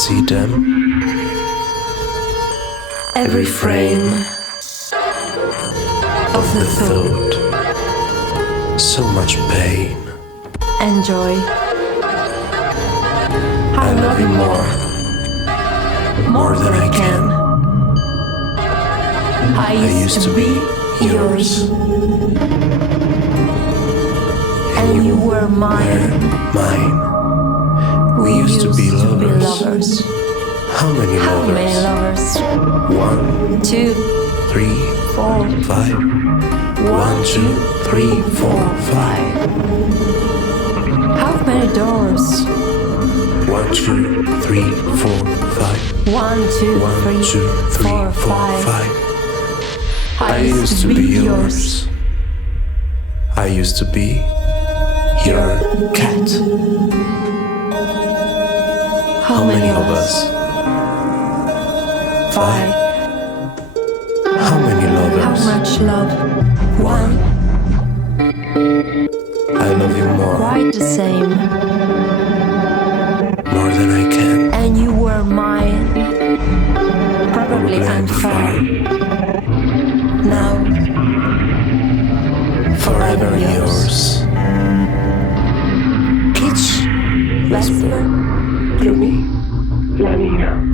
See them. Every frame of the thought. So much pain and joy. I love you more than I can. I used to be yours, and you were mine. We We used to be lovers. lovers. How many How lovers? many lovers? 1, 2, 3, 4, 5. 1, 2, 3, 4, 5. How many doors? 1, 2, 3, 4, 5. 1, 2, 1, 3, 2, 3, 4, 4, 5. 5. I used to be yours. I used to be your cat. How many of us? 5. How many How lovers? much love? 1. I love you more Quite the same. than I can. And you were mine. Probably I'm unfair. far, Now, forever yours. Kitsch, Vesper, Gloomy, Lanina.